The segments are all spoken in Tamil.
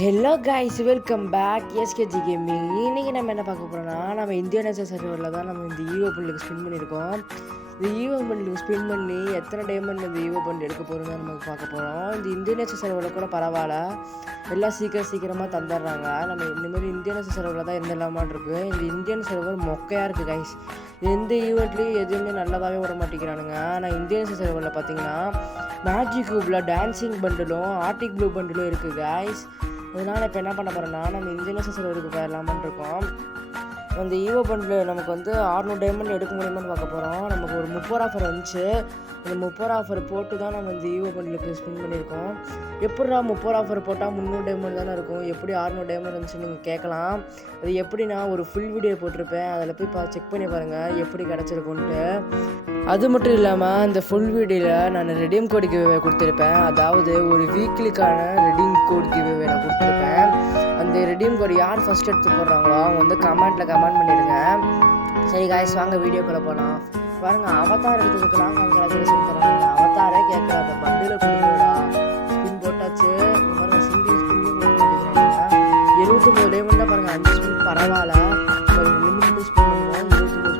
Hello guys, welcome back SKG gaming. இன்றைக்கி நம்ம என்ன பார்க்க போகிறோம்னா, நம்ம இந்தியன் நேஷனல் சர்வரில் தான் நம்ம இந்த ஈவோ பண்டிலுக்கு ஸ்பின் பண்ணியிருக்கோம். இந்த ஈவோ பண்டிலுக்கு ஸ்பின் பண்ணி எத்தனை டைமண்ட் இந்த ஈவோ பண்டில் எடுக்க போகிறோம்னு நம்ம பார்க்க போகிறோம். இந்த இந்தியன் நேஷனல் சர்வரில் கூட பரவாயில்ல, எல்லாம் சீக்கிரமாக தந்துடுறாங்க. நம்ம இந்தமாதிரி இந்தியன் நேஷனல் சர்வரில் தான் இருந்தலாமான் இருக்குது. இந்த இந்தியன் சர்வர் மொக்கையாக இருக்குது கைஸ். எந்த ஈவெண்ட்லேயும் எதுவுமே நல்லதாகவே விட மாட்டேங்கிறானுங்க. ஆனால் இந்தியன் நேஷனல் சர்வரில் பார்த்தீங்கன்னா மேஜிக் கியூப்பில் டான்சிங் பண்டிலும் ஆர்டிக் ப்ளூ பண்டிலும் இருக்குது கைஸ். அதனால் இப்போ என்ன பண்ண போகிறோன்னா, நம்ம இந்தியன் நேஷனல் சர்வருக்கு போயிடலாமான்னு இருக்கோம். அந்த ஈவோ பண்டில் நமக்கு வந்து 600 டைமண்ட் எடுக்க முடியுமான்னு பார்க்க போகிறோம். நமக்கு ஒரு 30 ஆஃபர் வந்துச்சு. அந்த 30 ஆஃபர் போட்டு தான் நம்ம இந்த ஈவோ பண்டிலுக்கு ஸ்பின் பண்ணியிருக்கோம். எப்படிடா 30 ஆஃபர் போட்டால் 300 டைமண்ட் தானே இருக்கும், எப்படி 600 டைமண்ட் இருந்துச்சுன்னு நீங்கள் கேட்கலாம். அது எப்படின்னா, ஒரு ஃபுல் வீடியோ போட்டிருப்பேன், அதில் போய் செக் பண்ணி பாருங்கள் எப்படி கிடச்சிருக்குன்ட்டு. அது மட்டும் இல்லாமல் இந்த ஃபுல் வீடியோவில் நான் ரெடீம் கோடு கிவ்வே கொடுத்துருப்பேன். அதாவது ஒரு வீக்லிக்கான ரெடீம் கோடு கிவ்வே நான் கொடுத்துருப்பேன். அந்த ரெடீம் கோடு யார் ஃபஸ்ட் எடுத்து போடுறாங்களோ அவங்க வந்து கமெண்ட் பண்ணிடுங்க. சரி காய்ஸ், வாங்க வீடியோக்குள்ளே போகலாம். பாருங்கள், அவதார் எடுத்ததுக்கெல்லாம் கங்க்ராச்சுலேஷன் தராங்க. அவதாரே கேட்குற அந்த பண்டில் கொடுங்கடா. ஸ்பின் போட்டாச்சு. இந்த மாதிரி சிங்கிள் ஸ்பின் 79 டைமண்ட் தான் பாருங்கள். 5 ஸ்பின் பரவாயில்ல. ஒரு லிமிட் ஸ்பின் பண்ணுவோம். 79 ஸ்பின்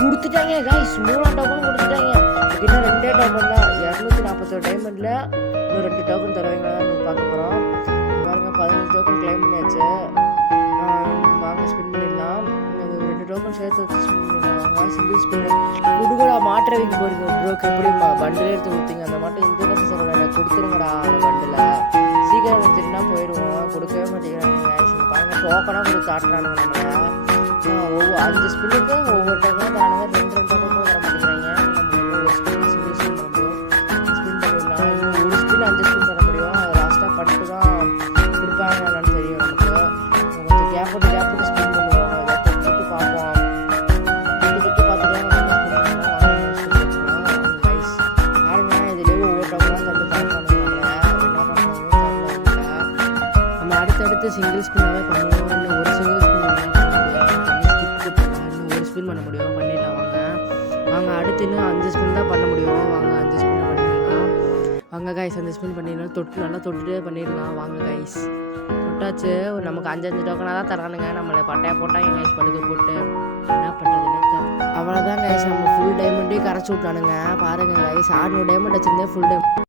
கொடுத்துட்டாங்க கைஸ். 3 டோக்கன் கொடுத்துட்டாங்க. இன்னும் 2 டோக்கன் தான். 241 டைமண்டில் இன்னும் 2 டோக்கன் தருவாங்களான்னு பார்க்க போகிறோம். பாருங்கள், 15 டோக்கன் கிளைம் பண்ணியாச்சு. வாங்க ஸ்பின் பண்ணிடலாம். அது 2 டோக்கன் சேர்த்து வச்சு ஸ்பின் பண்ணிடலாம். சிங்கிள் ஸ்பின் கொடுங்கடா. மாற்ற வைக்க போகிறீங்க ப்ரோக்கு. எப்படி பண்டில் எடுத்து கொடுத்தீங்க, அந்த மட்டும் இந்தியன் நேஷனல் சர்வரில் கொடுத்துருங்கடா. அந்த பண்டில் சீக்கிரம் கொடுத்துட்டுனா போயிடுவோம். கொடுக்கவே மாட்டேங்கிறாங்க கைஸ். பாருங்கள், டோக்கனாக கொடுத்து ஆட்டுறானுங்க நம்மளை. ஒவ்வொரு 5 ஸ்பின்னுக்கு ஒவ்வொரு டோக்கனும் தரானுங்க. 2 டோக்கன் கூட வர மாட்டேங்கிறாங்க. நம்ம ஒரு ஸ்பின் சிங்கிள் ஸ்பின் பண்ண முடியும். ஸ்பின் பண்ணிடலாம். இன்னும் ஒரு ஸ்பின் 5 ஸ்பின் பண்ண முடியும். அது லாஸ்ட்டாக பண்ணிட்டு தான் கொடுப்பாங்க என்னன்னு தெரியும் நமக்கு. கொஞ்சம் கேப் விட்டு ஸ்பின் பண்ணுவோம். அதை தொட்டு பார்ப்போம். தொட்டு பார்த்துட்டு கைஸ். பாருங்க, இதுலேயே ஒவ்வொரு டோக்கனாக தந்து பார்ப்பானுங்க. என்ன பண்ணுவாங்க நம்ம அடுத்தடுத்து சிங்கிள் ஸ்பின்னாகவே பண்ணுவோம். இன்னும் ஒரு சிங்கிள் ஸ்பின் ஸ்பின் பண்ண முடியும். பண்ணிடலாம் வாங்க அடுத்து இன்னும் 5 ஸ்பின் தான் பண்ண முடியும். வாங்க 5 ஸ்பின் பண்ணிடலாம். வாங்க கைஸ், 5 ஸ்பின் பண்ணிடலாம். நல்லா தொட்டுட்டே பண்ணிடலாம். வாங்க கைஸ், தொட்டாச்சு. நமக்கு 5 டோக்கனாக தான் தரானுங்க. நம்மளை பட்டையாக போட்டால் என் கைஸ் படுக்க போட்டு என்ன பண்ணுறதுன்னு தெரியல. அவ்வளோதான் கைஸ், நம்ம ஃபுல் டைமண்ட்டையும் கரைச்சி விட்டானுங்க. பாருங்கள் கைஸ், 600 டைமண்ட் வச்சுருந்தேன். Full diamond